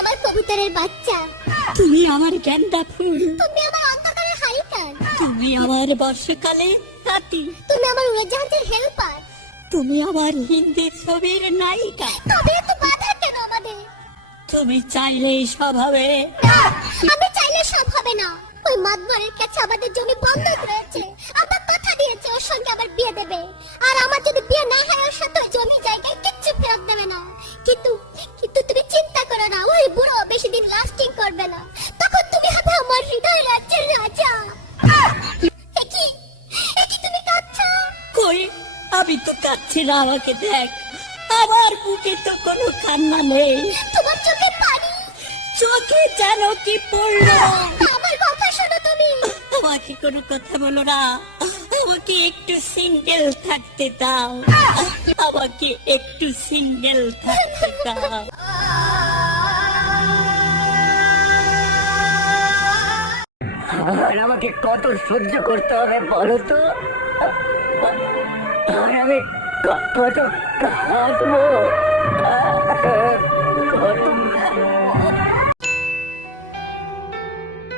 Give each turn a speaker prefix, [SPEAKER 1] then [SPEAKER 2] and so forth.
[SPEAKER 1] আমার কবুতরের বাচ্চা।
[SPEAKER 2] তুমি আমার গেন্দা ফুল।
[SPEAKER 1] তুমি আমার অন্ধকারের হাইটার।
[SPEAKER 2] তুমি আমার বর্ষকালে তাঁতি।
[SPEAKER 1] তুমি আমার উড়োজাহাজের হেল্পার।
[SPEAKER 2] তুমি আমার হিন্দি ছবির নায়িকা।
[SPEAKER 1] তবে তো বাধা কেন আমাদের?
[SPEAKER 2] তুমি চাইলে সব হবে।
[SPEAKER 1] না আমি চাইলে সব হবে না। ওই মাতবরের কাছে আমাদের জমি বন্ধক রয়েছে। আমার কথা দিয়েছে ওর সঙ্গে আবার বিয়ে দেবে। আর আমার যদি বিয়ে না হয় বেশি দিন লাস্টিং করবে না। তখন তুমি হবে আমার হৃদয় রাজ্যের রাজা। একই একই তুমি কাঁদছো?
[SPEAKER 2] কই? আমি তো কাচ্ছি না আমাকে দেখ। আমার বুকে তো কোনো কান্না নেই।
[SPEAKER 1] তোমার চোখে পানি।
[SPEAKER 2] চোখে যেন কি পড়ল?
[SPEAKER 1] আমার কথা শোনো তুমি।
[SPEAKER 2] আমাকে কোনো কথা বলো না। আমাকে একটু সিঙ্গেল থাকতে দাও। আমাকে একটু সিঙ্গেল থাকতে দাও।
[SPEAKER 3] আর আমাকে কত সহ্য করতে হবে বলো তো? আর আমি কত কাঁদবো?